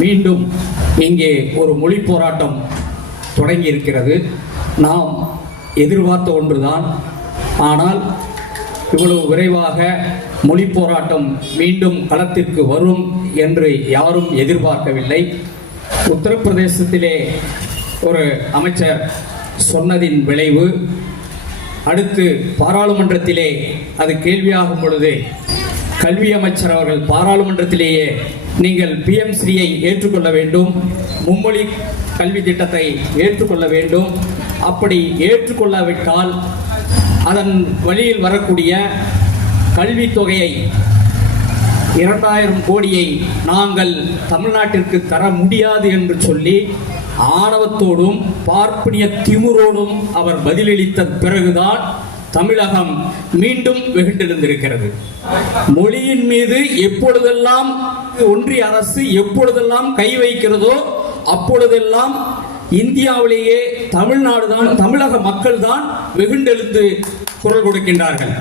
மீண்டும் இங்கே ஒரு மொழி போராட்டம் தொடங்கி இருக்கிறது. நாம் எதிர்பார்த்த ஒன்றுதான். ஆனால் இவ்வளவு விரைவாக மொழி போராட்டம் மீண்டும் களத்திற்கு வரும் என்று யாரும் எதிர்பார்க்கவில்லை. உத்தரப்பிரதேசத்திலே ஒரு அமைச்சர் சொன்னதின் விளைவு அடுத்து பாராளுமன்றத்திலே அது கேள்வியாகும் பொழுது கல்வி அமைச்சர் அவர்கள் பாராளுமன்றத்திலேயே நீங்கள் பிஎம்ஸ்ரீயை ஏற்றுக்கொள்ள வேண்டும், மும்மொழி கல்வி திட்டத்தை ஏற்றுக்கொள்ள வேண்டும், அப்படி ஏற்றுக்கொள்ளாவிட்டால் அதன் வழியில் வரக்கூடிய கல்வித் தொகையை 2000 கோடியை நாங்கள் தமிழ்நாட்டிற்கு தர முடியாது என்று சொல்லி ஆணவத்தோடும் பார்ப்பனிய திமிரோடும் அவர் பதிலளித்த பிறகுதான் தமிழகம் மீண்டும் வெகுண்டெழுந்திருக்கிறது. மொழியின் மீது எப்பொழுதெல்லாம் ஒன்றிய அரசு எப்பொழுதெல்லாம் கை வைக்கிறதோ அப்பொழுதெல்லாம் இந்தியாவிலேயே தமிழ்நாடு தான், தமிழக மக்கள் தான் வெகுண்டெழுந்து குரல் கொடுக்கின்றார்கள்.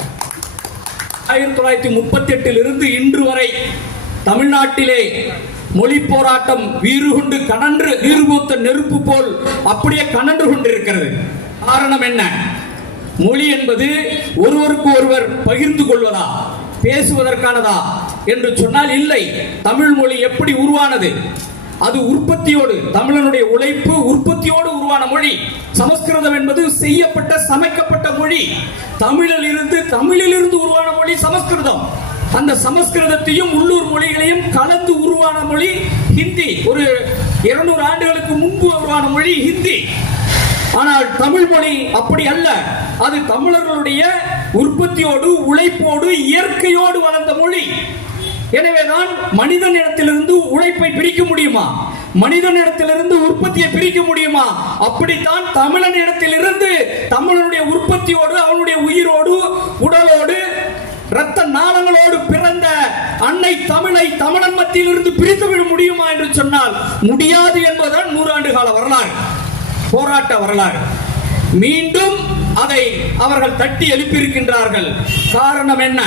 1938 இன்று வரை தமிழ்நாட்டிலே மொழி போராட்டம் வீறுகொண்டு கனன்று வீறுபூத்த நெருப்பு போல் அப்படியே கனன்று கொண்டிருக்கிறது. காரணம் என்ன? மொழி என்பது ஒருவருக்கு ஒருவர் பகிர்ந்து கொள்வதா, பேசுவதற்கானதா என்று சொன்னால் இல்லை. தமிழ் மொழி எப்படி உருவானது? அது உற்பத்தியோடு, தமிழனுடைய உழைப்பு உற்பத்தியோடு உருவான மொழி. சமஸ்கிருதம் என்பது செய்யப்பட்ட சமைக்கப்பட்ட மொழி. தமிழிலிருந்து உருவான மொழி சமஸ்கிருதம். அந்த சமஸ்கிருதத்தையும் உள்ளூர் மொழிகளையும் கலந்து உருவான மொழி ஹிந்தி. ஒரு 200 ஆண்டுகளுக்கு முன்பு உருவான மொழி ஹிந்தி. ஆனால் தமிழ் மொழி அப்படி அல்ல. அது தமிழர்களுடைய உற்பத்தியோடு உழைப்போடு இயற்கையோடு வளர்ந்த மொழி. எனவேதான் மனிதனிடத்திலிருந்து உழைப்பை பிரிக்க முடியுமா? மனிதனிடத்திலிருந்து உற்பத்தியை பிரிக்க முடியுமா? அப்படித்தான் தமிழனிடத்திலிருந்து தமிழனுடைய உற்பத்தியோடு அவனுடைய உயிரோடு உடலோடு இரத்த நாளங்களோடு பிறந்த அன்னை தமிழை தமிழன் மத்தியிலிருந்து பிரித்துவிட முடியுமா என்று சொன்னால் முடியாது என்பதுதான் 100 ஆண்டு கால வரலாறு, போராட்ட வரலாறு. மீண்டும் அதை அவர்கள் தட்டி எழுப்பியிருக்கின்றார்கள். காரணம் என்ன?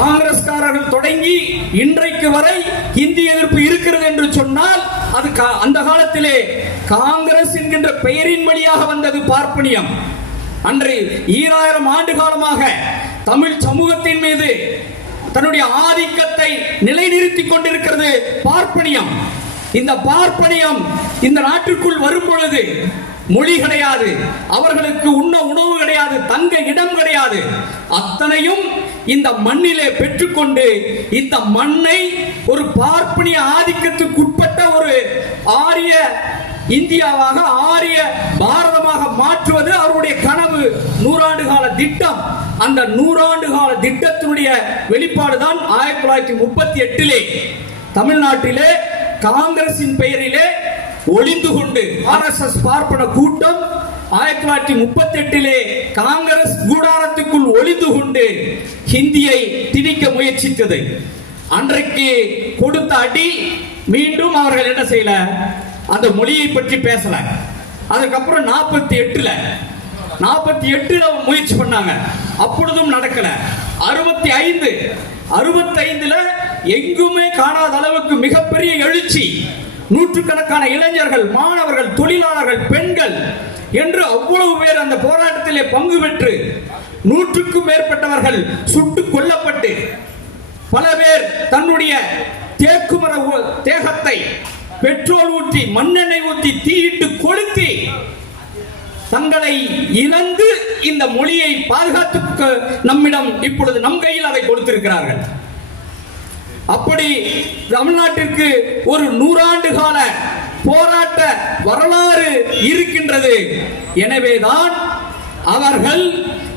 காங்கிரஸ்காரர்கள் தொடங்கி இன்றைக்கு வரை இந்தி எதிர்ப்பு இருக்கிறது என்று சொன்னால் அது அந்த காலத்திலே காங்கிரஸ் என்கின்ற பெயரின் வழியாக வந்தது பார்ப்பனியம். அன்று 2000 ஆண்டு காலமாக தமிழ் சமூகத்தின் மீது தன்னுடைய ஆதிக்கத்தை நிலைநிறுத்திக் கொண்டிருக்கிறது பார்ப்பனியம். இந்த பார்ப்பனியம் இந்த நாட்டிற்குள் வரும் பொழுது மொழி கிடையாது, அவர்களுக்கு உண்ண உணவு கிடையாது, தங்க இடம் கிடையாது. அத்தனையும் இந்த மண்ணிலே பெற்றுக்கொண்டு இந்த மண்ணை ஒரு பார்ப்பனிய ஆதிக்கத்துக்கு உட்பட்ட ஒரு ஆரிய இந்தியாவாக, ஆரிய பாரதமாக மாற்றுவது அவருடைய கனவு. 100 ஆண்டு கால திட்டம். அந்த 100 ஆண்டு கால திட்டத்தினுடைய வெளிப்பாடுதான் 1938 தமிழ்நாட்டிலே காங்கிரசின் பெயரிலே ஒளிந்து கொண்டு RSS பார்ப்பன கூட்டம் 1938 காங்கிரஸ் கூடாரத்துக்குள் ஒளிந்து கொண்டு ஹிந்தியை திணிக்க முயற்சித்தது. அன்றைக்கு கொடுத்த அடி மீண்டும் அவர்கள் என்ன செய்யல, அந்த மொழியை பற்றி பேசல. அதுக்கப்புறம் 48 முயற்சி பண்ணாங்க, அப்பொழுதும் நடக்கல. 65 எங்குமே காணாத அளவுக்கு மிகப்பெரிய எழுச்சி. நூற்றுக்கணக்கான இளைஞர்கள், மாணவர்கள், தொழிலாளர்கள், பெண்கள் என்று அவ்வளவு பேர் அந்த போராட்டத்திலே பங்கு பெற்று 100க்கும் மேற்பட்டவர்கள் சுட்டுக் கொல்லப்பட்டு பல பேர் தன்னுடைய தேக்குமர தேகத்தை பெட்ரோல் ஊற்றி மண்ணெண்ணெய் ஊற்றி தீயிட்டு கொளுத்தி தங்களை இழந்து இந்த மொழியை பாதுகாத்து நம்மிடம் இப்பொழுது நம் கையில் அதை கொடுத்திருக்கிறார்கள். அப்படி தமிழ்நாட்டிற்கு ஒரு 100 ஆண்டு கால போராட்ட வரலாறு இருக்கின்றது. எனவேதான் அவர்கள்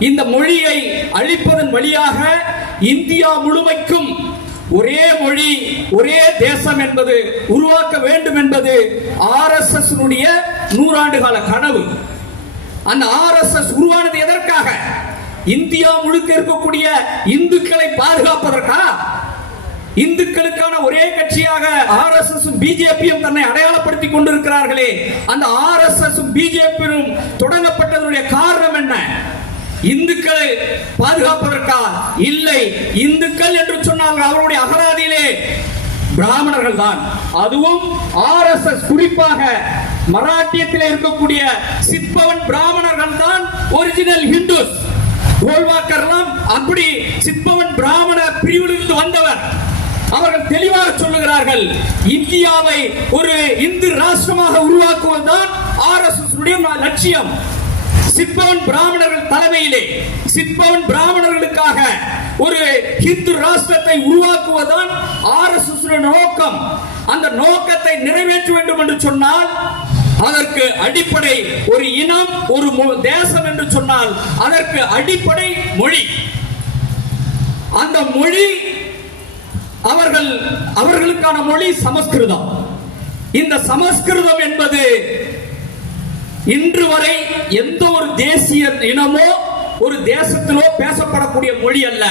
இந்த மொழியை அழிப்பதன் வழியாக இந்தியா முழுமைக்கும் ஒரே மொழி, ஒரே தேசம் என்பது உருவாக்க வேண்டும் என்பது RSS 100 ஆண்டு கால கனவு. அந்த RSS உருவானது எதற்காக? இந்தியா முழுக்க இருக்கக்கூடிய இந்துக்களை பாதுகாப்பதற்கா? இந்துக்களுக்கான ஒரே கட்சியாக RSS பிஜேபியும் தன்னை அடையாளப்படுத்திக் கொண்டிருக்கிறார்களே, அந்த RSS பிஜேபியும் தொடங்கப்பட்டதனுடைய காரணம் என்ன? இந்துக்களை பாதுகாப்பதற்கா? இல்லை. இந்துக்கள் என்று சொன்னால் அவருடைய அகராதியிலே பிராமணர்கள் தான். அதுவும் ஆர்எஸ்எஸ் குறிப்பாக மராட்டியத்தில் இருக்கக்கூடிய சித்பவன் பிராமணர்கள் தான் ஒரிஜினல் ஹிந்துஸ். கோல்வாக்கர்லாம் அப்படி சித்பவன் பிராமண பிரிவிலிருந்து வந்தவர். அவர்கள் தெளிவாக சொல்லுகிறார்கள், இந்தியாவை ஒரு இந்து ராஷ்டிரமாக உருவாக்குவதுதான் ஆர்எஸ்எஸ் லட்சியம். சித்பவன் பிராமணர்கள் தலைமையிலே சித்பவன் பிராமணர்களுக்காக ஒரு ஹிந்து ராஷ்டிரத்தை உருவாக்குவதுதான் ஆர்எஸ்எஸ் நோக்கம். அந்த நோக்கத்தை நிறைவேற்ற வேண்டும் என்று சொன்னால் அதற்கு அடிப்படை ஒரு இனம், ஒரு தேசம் என்று சொன்னால் அதற்கு அடிப்படை மொழி. அந்த மொழி அவர்களுக்கான மொழி சமஸ்கிருதம். இந்த சமஸ்கிருதம் என்பது இன்று வரை எந்த ஒரு தேசிய இனமோ ஒரு தேசத்திலோ பேசப்படக்கூடிய மொழி அல்ல.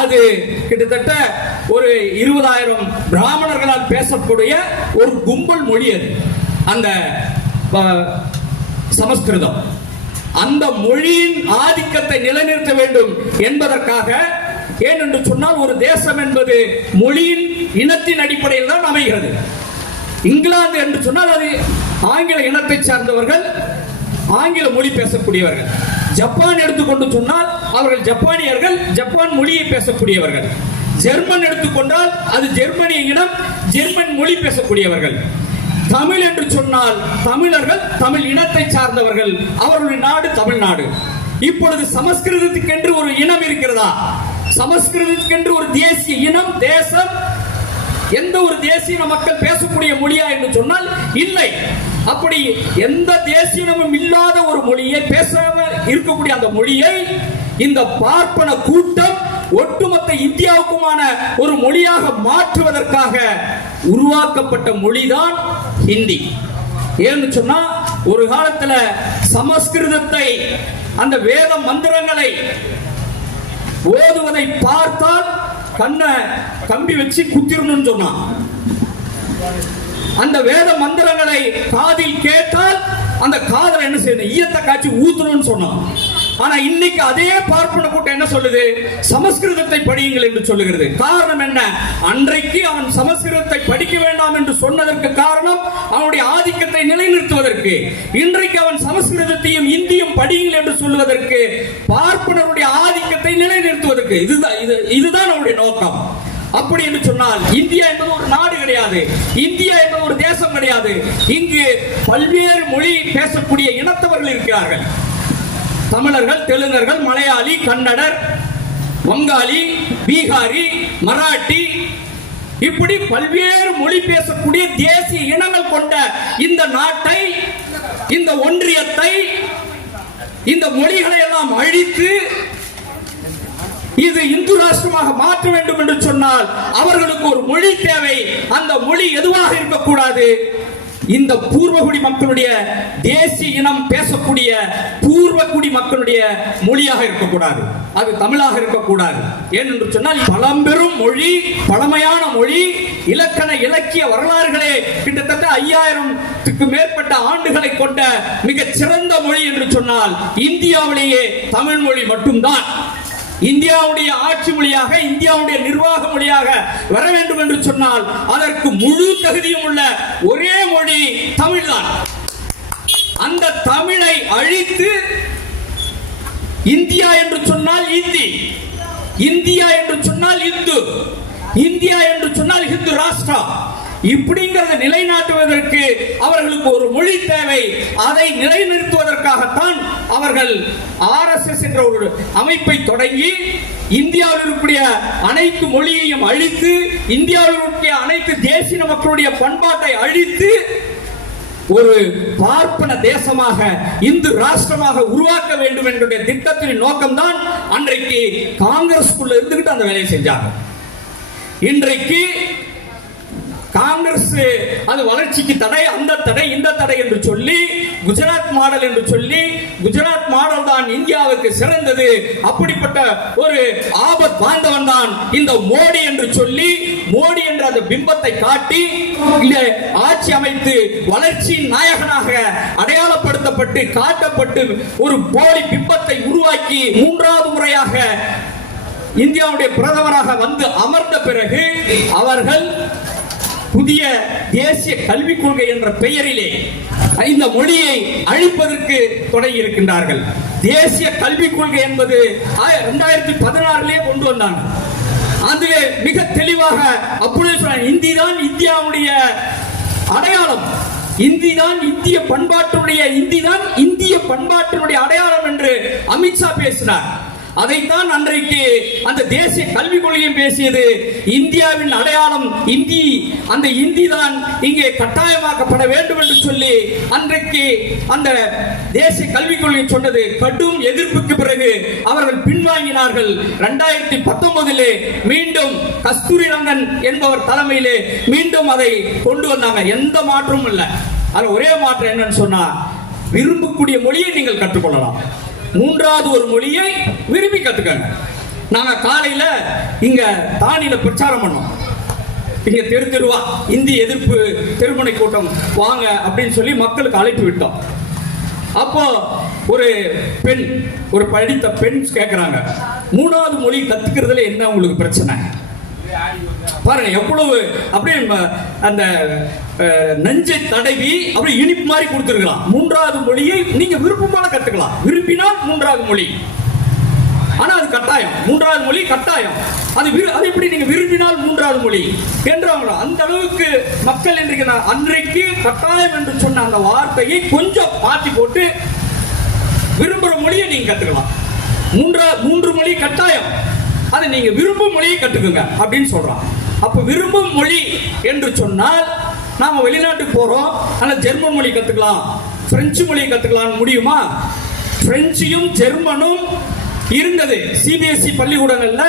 அது கிட்டத்தட்ட ஒரு 20,000 பிராமணர்களால் பேசக்கூடிய ஒரு கும்பல் மொழி. அது அந்த சமஸ்கிருதம். அந்த மொழியின் ஆதிக்கத்தை நிலைநிறுத்த வேண்டும் என்பதற்காக, ஏனென்று சொன்னால் ஒரு தேசம் என்பது மொழியின் இனத்தின் அடிப்படையில் தான் அமைகிறது. இங்கிலாந்து என்று சொன்னால் அது ஆங்கில இனத்தை சார்ந்தவர்கள், ஆங்கில மொழி பேசக்கூடியவர்கள். ஜப்பான் எடுத்துக்கொண்டு சொன்னால் அவர்கள் ஜப்பானியர்கள், ஜப்பான் மொழியை பேசக்கூடியவர்கள். ஜெர்மன் எடுத்துக்கொண்டால் அது ஜெர்மனிய இனம், ஜெர்மன் மொழி பேசக்கூடியவர்கள். தமிழ் என்று சொன்னால் தமிழர்கள், தமிழ் இனத்தை சார்ந்தவர்கள், அவர்களுடைய நாடு தமிழ்நாடு. இப்பொழுது சமஸ்கிருதத்துக்கென்று ஒரு இனம் இருக்கிறதா? சமஸ்கிருதத்துக்கென்று ஒரு தேசிய இனம், தேசம், எந்த ஒரு தேசிய மக்கள் பேசக்கூடிய மொழியா என்று சொன்னால் இல்லை. அப்படி எந்த தேசியமும் இல்லாத ஒரு மொழியை பேசாமல் இருக்கக்கூடிய அந்த மொழியை இந்த பார்ப்பன கூட்டம் ஒட்டுமொத்த இந்தியாவுக்குமான ஒரு மொழியாக மாற்றுவதற்காக உருவாக்கப்பட்ட மொழிதான் ஹிந்தி. ஏன்னு சொன்னா ஒரு காலத்துல சமஸ்கிருதத்தை, அந்த வேத மந்திரங்களை ஓதுவதை பார்த்தால் கண்ணை கம்பி வச்சு குத்திரணும்னு சொன்னான். அந்த வேத மந்திரங்களை காதில் கேட்டால் அந்த காதல் என்ன செய்யணும், ஈயத்தை காய்ச்சி ஊத்தணும்னு சொன்னான். ஆனா இன்னைக்கு அதே பார்ப்பன கூட்டம் என்ன சொல்லுது, சமஸ்கிருதத்தை படியுங்கள் என்று சொல்லுகிறது. காரணம் என்ன? அன்றைக்கு அவன் சமஸ்கிருதத்தை படிக்க வேண்டாம் என்று சொன்னதற்கு காரணம் அவனுடைய ஆதிக்கத்தை நிலைநிறுத்துவதற்கு. இன்றைக்கு அவன் சமஸ்கிருதத்தையும் இந்தியும் படியுங்கள் என்று சொல்லுவதற்கு பார்ப்பனருடைய ஆதிக்கத்தை நிலைநிறுத்துவதற்கு. இதுதான் அவனுடைய நோக்கம். அப்படி என்று சொன்னால் இந்தியா என்பது ஒரு நாடு கிடையாது, இந்தியா என்பது ஒரு தேசம் கிடையாது. இங்கு பல்வேறு மொழி பேசக்கூடிய இனத்தவர்கள் இருக்கிறார்கள். தமிழர்கள், தெலுங்கர்கள், மலையாளி, கன்னடர், வங்காளி, பீகாரி, மராட்டி, இப்படி பல்வேறு மொழி பேசக்கூடிய தேசிய இனங்கள் கொண்ட இந்த நாட்டை, இந்த ஒன்றியத்தை, இந்த மொழிகளை எல்லாம் அழித்து இது இந்து ராஷ்டிரமாக மாற்ற வேண்டும் என்று சொன்னால் அவர்களுக்கு ஒரு மொழி தேவை. அந்த மொழி எதுவாக இருக்கக்கூடாது, இந்த பூர்வகுடி மக்களுடைய தேசிய இனம் பேசக்கூடிய பூர்வகுடி மக்களுடைய மொழியாக இருக்கக்கூடாது, அது தமிழாக இருக்கக்கூடாது. ஏனென்று சொன்னால் பழம்பெரும் மொழி, பழமையான மொழி, இலக்கண இலக்கிய வரலாறுகளே கிட்டத்தட்ட 5000க்கு மேற்பட்ட ஆண்டுகளை கொண்ட மிகச் சிறந்த மொழி என்று சொன்னால் இந்தியாவிலேயே தமிழ் மொழி மட்டும்தான். இந்தியாவுடைய ஆட்சி மொழியாக, இந்தியாவுடைய நிர்வாக மொழியாக வர வேண்டும் என்று சொன்னால் அதற்கு முழு தகுதியும் உள்ள ஒரே மொழி தமிழ்தான். அந்த தமிழை அழித்து இந்தியா என்று சொன்னால் இந்தி, இந்தியா என்று சொன்னால் இந்து, இந்தியா என்று சொன்னால் ஹிந்து ராஷ்டிரா, இப்படிங்கிறத நிலைநாட்டுவதற்கு அவர்களுக்கு ஒரு மொழி தேவை. அதை நிலைநிறுத்துவதற்காகத்தான் அவர்கள் ஆர்எஸ்எஸ் என்ற ஒரு அமைப்பை தொடங்கி இந்தியாவில் இருக்கக்கூடிய அனைத்து மொழியையும் அழித்து, இந்தியாவில் இருக்கக்கூடிய அனைத்து தேசிய மக்களுடைய பண்பாட்டை அழித்து ஒரு பார்ப்பன தேசமாக, இந்து ராஷ்டிரமாக உருவாக்க வேண்டும் என்ற திட்டத்தின் நோக்கம்தான் அன்றைக்கு காங்கிரஸ்குள்ள இருந்துகிட்டு அந்த வேலையை செஞ்சாங்க. இன்றைக்கு காங்கிரஸ் அது வளர்ச்சிக்கு தடை, அந்த தடை, இந்த தடை என்று சொல்லி குஜராத் மாடல் என்று சொல்லி, குஜராத் மாடல் தான் இந்தியாவுக்கு சிறந்தது, அப்படிப்பட்ட ஒரு ஆபத் பாந்தவன் தான் இந்த மோடி என்று சொல்லி, மோடி என்ற அந்த பிம்பத்தை காட்டி ஆட்சி அமைத்து வளர்ச்சியின் நாயகனாக அடையாளப்படுத்தப்பட்டு காட்டப்பட்டு ஒரு போலி பிம்பத்தை உருவாக்கி 3வது முறையாக இந்தியாவுடைய பிரதமராக வந்து அமர்ந்த பிறகு அவர்கள் புதிய தேசிய கல்விக் கொள்கை என்ற பெயரிலே இந்த மொழியை அழிப்பதற்கு தொடங்கி இருக்கின்றார்கள். தேசிய கல்விக் கொள்கை என்பது 2016 கொண்டு வந்தாங்க. அதிலே மிக தெளிவாக அப்பொழுது சொன்னாங்க, இந்தி தான் இந்தியாவுடைய அடையாளம், இந்தி தான் இந்திய பண்பாட்டுடைய, இந்தி தான் இந்திய பண்பாட்டினுடைய அடையாளம் என்று அமித்ஷா பேசினார். அதைத்தான் அன்றைக்கு அந்த தேசிய கல்விக் கொள்கையும் பேசியது. இந்தியாவின் அடையாளம் இந்தி, அந்த இந்தி தான் இங்கே கட்டாயமாக்கப்பட வேண்டும் என்று சொல்லி அன்றைக்கு அந்த தேசிய கல்விக் கொள்கை சொன்னது. கடும் எதிர்ப்புக்கு பிறகு அவர்கள் பின்வாங்கினார்கள். 2019 மீண்டும் கஸ்தூரி ரங்கன் என்பவர் தலைமையிலே மீண்டும் அதை கொண்டு வந்தாங்க. எந்த மாற்றமும் இல்லை. அது ஒரே மாற்றம் என்னன்னு சொன்னா, விரும்பக்கூடிய மொழியை நீங்கள் கற்றுக்கொள்ளலாம், மூன்றாவது ஒரு மொழியை விரும்பி கத்துக்கங்க. நாங்க காலையில இங்க தானியில பிரச்சாரம் பண்ணோம். இங்க தெரு தெருவா இந்தி எதிர்ப்பு தெருமுனை கூட்டம் வாங்க அப்படின்னு சொல்லி மக்களுக்கு அழைப்பு விட்டோம். அப்போ ஒரு பெண், ஒரு படித்த பெண் கேட்கிறாங்க, மூணாவது மொழி கத்துக்கிறதுல என்ன உங்களுக்கு பிரச்சனை? பாருங்க எவ்வளவு அப்படியே அந்த நெஞ்சை தடவி அப்படியே இனிப்பு மாதிரி கொடுத்துருக்கலாம். மூன்றாவது மொழியை நீங்க விருப்பமான கத்துக்கலாம், விரும்பினால் மூன்றாவது மொழி. ஆனா அது கட்டாயம், மூன்றாவது மொழி கட்டாயம். அது எப்படி நீங்க விரும்பினால் மூன்றாவது மொழி என்று அவங்க அந்த அளவுக்கு மக்கள் இன்றைக்கு அன்றைக்கு கட்டாயம் என்று சொன்ன அந்த வார்த்தையை கொஞ்சம் மாற்றி போட்டு விரும்புற மொழியை நீங்க கத்துக்கலாம். மூன்று மொழி கட்டாயம், அதை நீங்க விரும்பும் மொழியை கற்றுக்குங்க அப்படின்னு சொல்றான். அப்ப விரும்பும் மொழி என்று சொன்னால் நாம வெளிநாட்டுக்கு போறோம், ஆனா ஜெர்மன் மொழி கத்துக்கலாம், பிரெஞ்சு மொழியை கத்துக்கலாம் முடியுமா? பிரெஞ்சும் ஜெர்மனும் இருந்தது சிபிஎஸ்இ பள்ளிக்கூடங்கள்ல,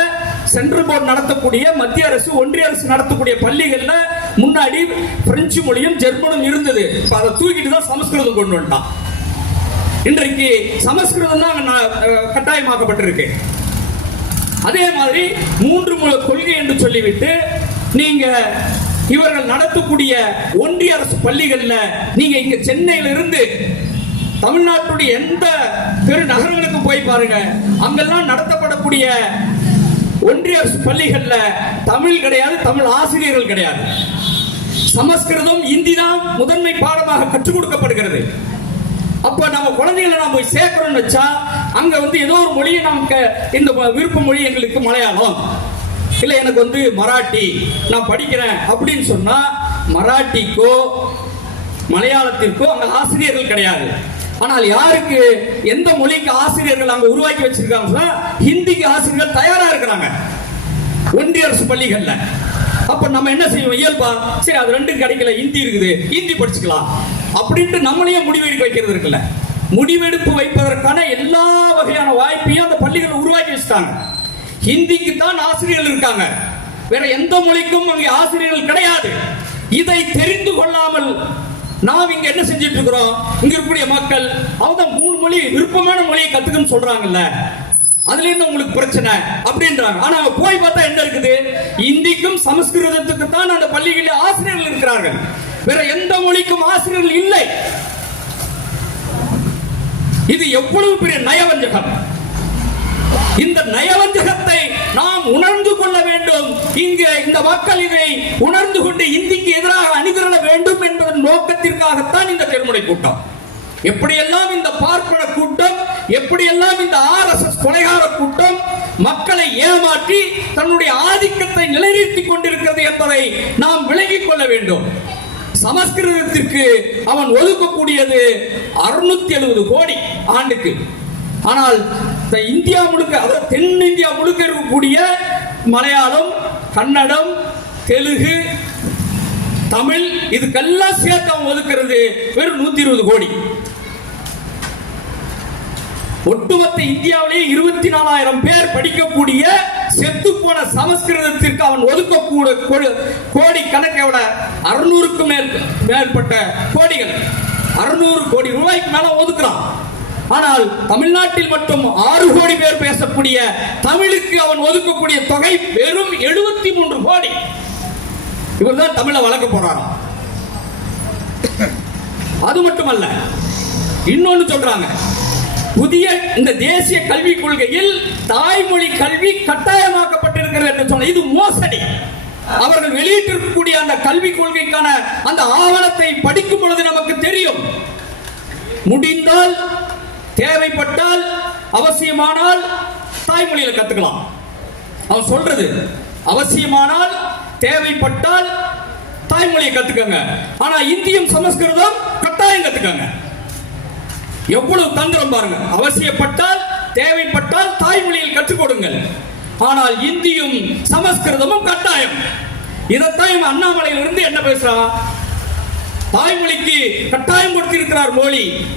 சென்ட்ரல் போர்டு நடத்தக்கூடிய, மத்திய அரசு ஒன்றிய அரசு நடத்தக்கூடிய பள்ளிகள்ல முன்னாடி பிரெஞ்சு மொழியும் ஜெர்மனும் இருந்தது. அதை தூக்கிட்டு தான் சமஸ்கிருதம் கொண்டு வந்துட்டான். இன்றைக்கு சமஸ்கிருதம் தான் கட்டாயமாக்கப்பட்டிருக்கு. அதே மாதிரி மூன்று கொள்கை என்று சொல்லிவிட்டு நீங்க இவர்கள் நடத்தக்கூடிய ஒன்றிய அரசு பள்ளிகள்ல நீங்க இங்க சென்னையில இருந்து தமிழ்நாட்டுடைய எந்த பெரு நகரங்களுக்கு போய் பாருங்க, அங்கெல்லாம் நடத்தப்படக்கூடிய ஒன்றிய அரசு பள்ளிகள்ல தமிழ் கிடையாது, தமிழ் ஆசிரியர்கள் கிடையாது. சமஸ்கிருதம் இந்தி தான் முதன்மை பாடமாக கற்றுக் கொடுக்கப்படுகிறது. அப்ப நம்ம குழந்தைகளை நாம் போய் சேர்க்கிறோம்னு வச்சா அங்க ஏதோ ஒரு மொழியை நமக்கு, இந்த விருப்ப மொழி எங்களுக்கு மலையாளம், இல்ல எனக்கு மராட்டி நான் படிக்கிறேன் அப்படின்னு சொன்னா, மராட்டிக்கோ மலையாளத்திற்கோ அங்க ஆசிரியர்கள் கிடையாது. ஆனால் யாருக்கு, எந்த மொழிக்கு ஆசிரியர்கள் அங்க உருவாக்கி வச்சிருக்காங்க, ஹிந்திக்கு ஆசிரியர்கள் தயாரா இருக்கிறாங்க ஒன்றிய அரசு பள்ளிகள்ல. அப்ப நம்ம என்ன செய்வோம், இயல்பா சரி அது ரெண்டும் கிடைக்கல, ஹிந்தி இருக்குது, ஹிந்தி படிச்சுக்கலாம் அப்படின்ட்டு நம்மளையே முடிவெடுக்க வைக்கிறது இருக்குல்ல. முடிவெடுப்பு வைப்பதற்கான எல்லா வகையான வாய்ப்பையும் அந்த பள்ளிகள் உருவாக்கி வச்சுட்டாங்க. ஹிந்திக்கு தான் ஆசிரியர்கள் இருக்காங்க, வேற எந்த மொழிக்கும் அங்கே ஆசிரியர்கள் கிடையாது. இதை தெரிந்து கொள்ளாமல் நாம் இங்க என்ன செஞ்சிட்டு இருக்கிறோம், இங்க இருக்கக்கூடிய மக்கள் அவங்க 3 மொழி விருப்பமான மொழியை கத்துக்கன்னு சொல்றாங்கல்ல, அதுல இருந்து உங்களுக்கு பிரச்சனை அப்படின்றாங்க. ஆனா போய் பார்த்தா என்ன இருக்குது, இந்திக்கும் சமஸ்கிருதத்துக்கு தான் அந்த பள்ளிகளில் ஆசிரியர்கள் இருக்கிறார்கள், வேற எந்த மொழிக்கும் ஆசிரியர்கள் இல்லை. இது எவ்வளவு பெரிய நயவஞ்சகம்! இந்த நயவஞ்சகத்தை நாம் உணர்ந்து கொள்ள வேண்டும். இங்கே இந்த மக்கள் இதை உணர்ந்து கொண்டு இந்திக்கு எதிராக அணிதிரள வேண்டும் என்பதன் நோக்கத்திற்காகத்தான் இந்த தெருமுனை கூட்டம். எப்படியெல்லாம் இந்த பார்ப்பன கூட்டம், எப்படியெல்லாம் இந்த ஆர்எஸ்எஸ் கொலைகார கூட்டம் மக்களை ஏமாற்றி தன்னுடைய ஆதிக்கத்தை நிலைநிறுத்திக் கொண்டிருக்கிறது என்பதை நாம் விளங்கிக் கொள்ள வேண்டும். சமஸ்கிருதத்திற்கு அவன் ஒதுக்கக்கூடியது 670 கோடி ஆண்டுக்கு. ஆனால் இந்தியா முழுக்க, அதாவது தென்னிந்தியா முழுக்க இருக்கக்கூடிய மலையாளம், கன்னடம், தெலுங்கு, தமிழ் இதுக்கெல்லாம் சேர்த்து அவன் ஒதுக்கிறது வெறும் 120 கோடி. ஒட்டுமொத்த இந்தியாவிலேயே 24,000 பேர் படிக்கக்கூடிய செத்து போன சமஸ்கிருதத்திற்கு அவன் ஒதுக்கக்கூடிய கோடி கணக்கோட 600க்கும் மேற்பட்ட கோடிகள், 600 கோடி ரூபாய்க்கு மேல ஒதுக்குறான். ஆனால் தமிழ்நாட்டில் மட்டும் 6 கோடி பேர் பேசக்கூடிய தமிழுக்கு அவன் ஒதுக்கக்கூடிய தொகை வெறும் 73 கோடி. இவர் தான் தமிழை வளர்க்க போறாராம். அது மட்டுமல்ல, இன்னொன்னு சொல்றாங்க, புதிய இந்த தேசிய கல்விக் கொள்கையில் தாய்மொழி கல்வி கட்டாயமாக்கப்பட்டிருக்கிறது என்று சொன்ன இது மோசடி. அவர்கள் வெளியிட்டிருக்கக்கூடிய அந்த கல்விக் கொள்கைக்கான அந்த ஆவணத்தை படிக்கும் பொழுது நமக்கு தெரியும். முடிந்தால், தேவைப்பட்டால், அவசியமானால் தாய்மொழியில கத்துக்கலாம். அவன் சொல்றது அவசியமானால், தேவைப்பட்டால் தாய்மொழியை கத்துக்கங்க. ஆனா இந்தியும் சமஸ்கிருதம் கட்டாயம் கத்துக்கங்க. எவ்வளவு தந்திரம் பாருங்க. அவசியப்பட்டால், தேவைப்பட்டால் தாய்மொழியில் கற்றுக் கொடுங்கள். ஆனால் இந்தியும் சமஸ்கிருதமும் கட்டாயம். இதைத்தான் அண்ணாமலையிலிருந்து என்ன பேசுறான்? தாய்மொழிக்கு கட்டாயம் கொடுத்திருக்கிறார்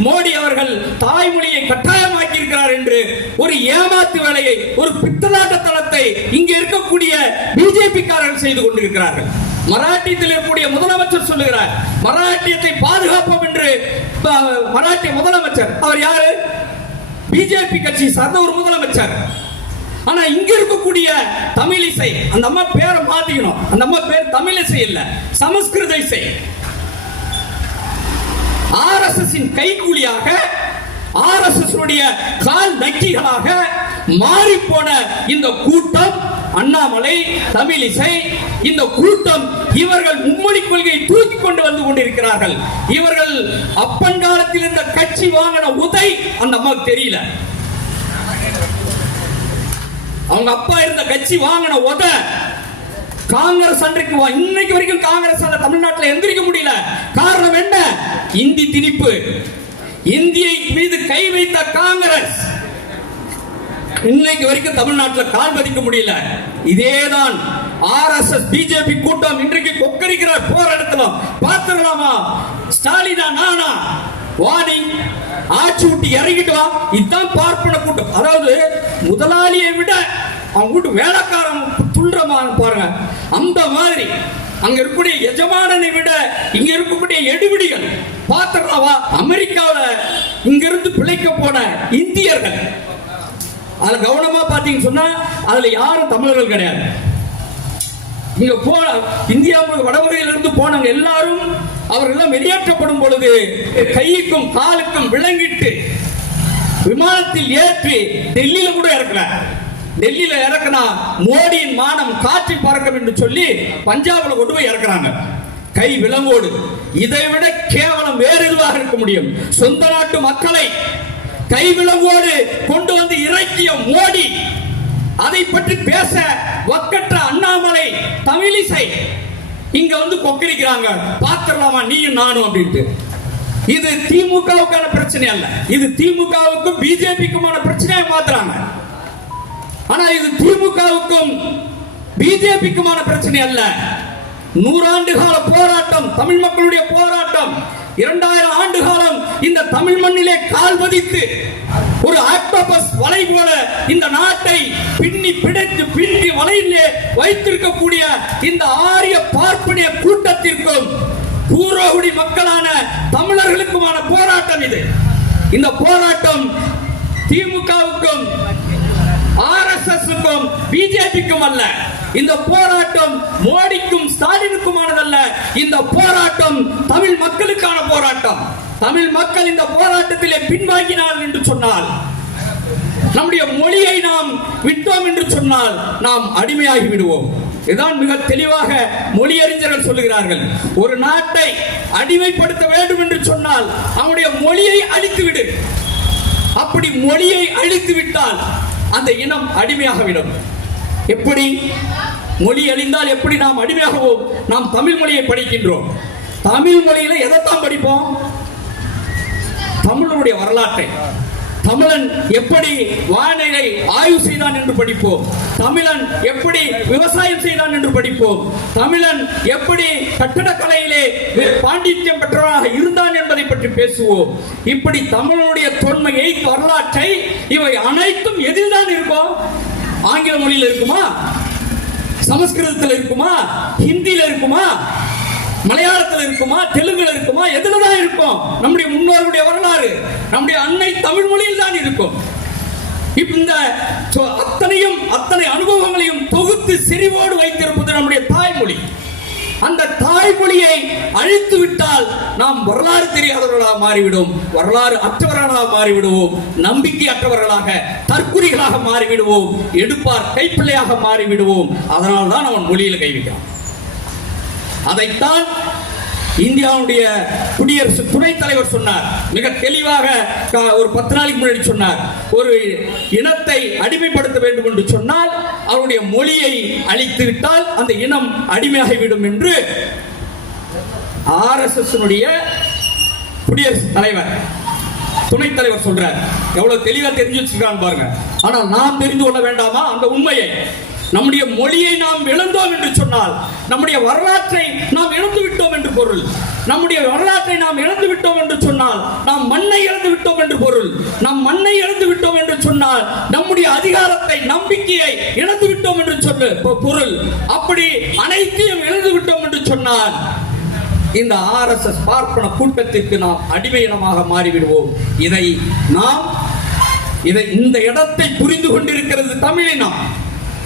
மோடி அவர்கள் தாய்மொழியை கட்டாயமாக்கி இருக்கிறார் என்று ஒரு ஏமாத்து வேலையை, ஒரு பித்தலாட்டத்தனத்தை இங்கே இருக்கக்கூடிய பிஜேபி காரர்கள் செய்து கொண்டிருக்கிறார்கள். மராட்டியத்தில் இருக்கக்கூடிய முதலமைச்சர் சொல்லுகிறார், மராட்டியத்தை பாதுகாப்போம் என்று. மராட்டிய முதலமைச்சர் அவர் யாரு? பிஜேபி கட்சி சார்ந்த ஒரு முதலமைச்சர். ஆனா இங்க இருக்கக்கூடிய தமிழிசை, அந்த அம்மா பேரை மாத்திக்கணும். அந்த அம்மா பேர் தமிழிசை இல்ல, சமஸ்கிருத இசை. RSS கைகூலியாக, RSS கால் நக்கிகளாக மாறி போன இந்த கூட்டம், அண்ணாமலை, தமிழிசை, இந்த கூட்டம் இவர்கள் மும்மொழி கொள்கையை தூக்கி கொண்டு வந்து கொண்டிருக்கிறார்கள். இவர்கள் அப்பன் காலத்தில் இந்த கட்சி வாங்கின உதை அந்த அம்மாவுக்கு தெரியல. அவங்க அப்பா இருந்த கட்சி வாங்கின உத காங்கிரஸ் அன்றைக்கு இன்னைக்கு வரைக்கும் காங்கிரஸ் தமிழ்நாட்டில் எந்திரிக்க முடியல. காரணம் என்ன? இந்தி திணிப்பு. இந்தியை மீது கை வைத்த காங்கிரஸ் இன்னைக்கு வரைக்கும் தமிழ்நாட்டில் கால் பதிக்க முடியல. இதேதான் RSS பிஜேபி கூட்டம் இன்றைக்கு கொக்கரிக்கிறார். போராட்டத்தில் பார்த்துடலாமா? ஸ்டாலினா நானா வாணி ஆட்சி விட்டு இறங்கிட்டு வா. இதுதான் பார்ப்பன கூட்டம். அதாவது முதலாளியை விட அவங்க வீட்டு வேலைக்காரன் துல்றமான பாருங்க. அந்த மாதிரி அங்க இருக்கக்கூடிய எஜமானனை விட இங்க இருக்கக்கூடிய எடுபிடிகள் பார்த்துடலாவா? அமெரிக்காவில் இங்கிருந்து பிழைக்க போன இந்தியர்கள், அதுல கவனமா பாத்தீங்கன்னு சொன்னா அதுல யாரும் தமிழர்கள் கிடையாது. இங்க போன இந்தியாவுக்கு வடவரையிலிருந்து போனவங்க எல்லாரும் அவர்கள் வெளியேற்றப்படும் பொழுது கைக்கும் காலுக்கும் விளங்கிட்டு விமானத்தில் ஏற்றி டெல்லியில கூட இறக்கல. டெல்லியில இறக்குனா மோடியின் மானம் காற்றில் பறக்கும் என்று சொல்லி பஞ்சாப்ல கொண்டு போய் இறக்குறாங்க கை விலங்கோடு. இதை விட கேவலம் வேறு எதுவாக இருக்க முடியும்? சொந்த நாட்டு மக்களை கை விலங்கோடு கொண்டு வந்து இறக்கிய மோடி, அதை பற்றி பேச வக்கற்ற அண்ணாமலை, தமிழிசை இங்க வந்து கொக்கரிக்கிறாங்க. பாத்துடலாமா நீயும் நானும் அப்படின்ட்டு. இது திமுகவுக்கான பிரச்சனை அல்ல, இது திமுகவுக்கும் பிஜேபிக்குமான பிரச்சனையை மாத்துறாங்க. ஆனா இது திமுகவுக்கும் பிஜேபிக்குமான பிரச்சனை அல்ல. 100 ஆண்டு கால போராட்டம், தமிழ் மக்களுடைய போராட்டம், 2000 ஆண்டு காலம் இந்த தமிழ் மண்ணிலே கால் பதித்து ஒரு ஆக்டோபஸ் வலை போல இந்த நாட்டை பின்னி பிடித்து பின்னி வலையிலே வைத்திருக்கக்கூடிய இந்த ஆரிய பார்ப்பனிய கூட்டத்திற்கும் பூர்வகுடி மக்களான தமிழர்களுக்குமான போராட்டம் இது. இந்த போராட்டம் திமுகவுக்கும் RSSக்கும் பிஜேபிக்கும் அல்ல. இந்த போராட்டம் மோடிக்கும் ஸ்டாலினுக்குமானதல்ல. இந்த போராட்டம் தமிழ் மக்களுக்கான போராட்டம். தமிழ் மக்கள் இந்த போராட்டத்திலே பின்வாங்கினார் என்று சொன்னால், நம்முடைய மொழியை நாம் விட்டோம் என்று சொன்னால் நாம் அடிமையாகி விடுவோம். இதுதான் மிக தெளிவாக மொழியறிஞர்கள் சொல்லுகிறார்கள். ஒரு நாட்டை அடிமைப்படுத்த வேண்டும் என்று சொன்னால் அவனுடைய மொழியை அழித்து விடு. அப்படி மொழியை அழித்து விட்டால் அந்த இனம் அடிமையாகவிடும். எப்படி மொழி அழிந்தால் எப்படி நாம் அடிமையாகவும்? நாம் தமிழ் மொழியை படிக்கின்றோம். தமிழ் மொழியில எதைத்தான் படிப்போம்? தமிழனுடைய வரலாற்றை, தமிழன் எப்படி வானிலை ஆய்வு செய்தான் என்று படிப்போம். தமிழன் எப்படி விவசாயம் செய்தான் என்று படிப்போம். தமிழன் எப்படி கட்டடக்கலையிலே பாண்டித்யம் பெற்றவராக இருந்தான் என்பதை பற்றி பேசுவோம். இப்படி தமிழனுடைய தொன்மையை, வரலாற்றை, இவை அனைத்தும் எதில் தான் இருக்கும்? ஆங்கில மொழியில் இருக்குமா? சமஸ்கிருதத்தில் இருக்குமா? ஹிந்தியில் இருக்குமா? மலையாளத்தில் இருக்குமா? தெலுங்குல இருக்குமா? எதுலதான் இருக்கும்? நம்முடைய முன்னோர்களுடைய வரலாறு நம்முடைய அன்னை தமிழ் மொழியில் தான் இருக்கும். இந்த அத்தனை அனுபவங்களையும் தொகுத்து செறிவோடு வைத்திருப்பது நம்முடைய தாய்மொழி. அந்த தாய்மொழியை அழித்து விட்டால் நாம் வரலாறு தெரியாதவர்களாக மாறிவிடும், வரலாறு அற்றவர்களாக மாறிவிடுவோம், நம்பிக்கை அற்றவர்களாக, தற்குறிகளாக மாறிவிடுவோம், எடுப்பார் கைப்பிள்ளையாக மாறிவிடுவோம். அதனால்தான் அவன் மொழியில் கை வைக்கிறான். அதைத்தான் இந்தியாவுடைய குடியரசு துணைத் தலைவர் சொன்னார். மிக தெளிவாக ஒரு 10 நாளைக்கு முன்னாடி சொன்னார். ஒரு இனத்தை அடிமைப்படுத்த வேண்டும் என்று சொன்னால் அவருடைய மொழியை அழித்து விட்டால் அந்த இனம் அடிமையாகிவிடும் என்று RSS குடியரசு தலைவர் துணைத் தலைவர் சொல்றார். எவ்வளவு தெளிவா தெரிஞ்சு வச்சிருக்கான்னு பாருங்க. ஆனால் நாம் தெரிந்து கொள்ள வேண்டாமா அந்த உண்மையை? நம்முடைய மொழியை நாம் இழந்தோம் என்று சொன்னால் நம்முடைய வரலாற்றை நாம் இழந்து விட்டோம் என்று பொருள். நம்முடைய வரலாற்றை நாம் இழந்து விட்டோம் என்று சொன்னால் நாம் மண்ணை இழந்து விட்டோம் என்று பொருள். நம் மண்ணை இழந்து விட்டோம் என்று சொன்னால் நம்முடைய அதிகாரத்தை, நம்பிக்கையை இழந்து விட்டோம் என்று பொருள். அப்படி அனைத்தையும் இழந்து விட்டோம் என்று சொன்னால் இந்த RSS பார்ப்பன கூட்டத்திற்கு நாம் அடிமை இனமாக மாறிவிடுவோம். இந்த இடத்தை புரிந்து கொண்டிருக்கிறது தமிழினம்.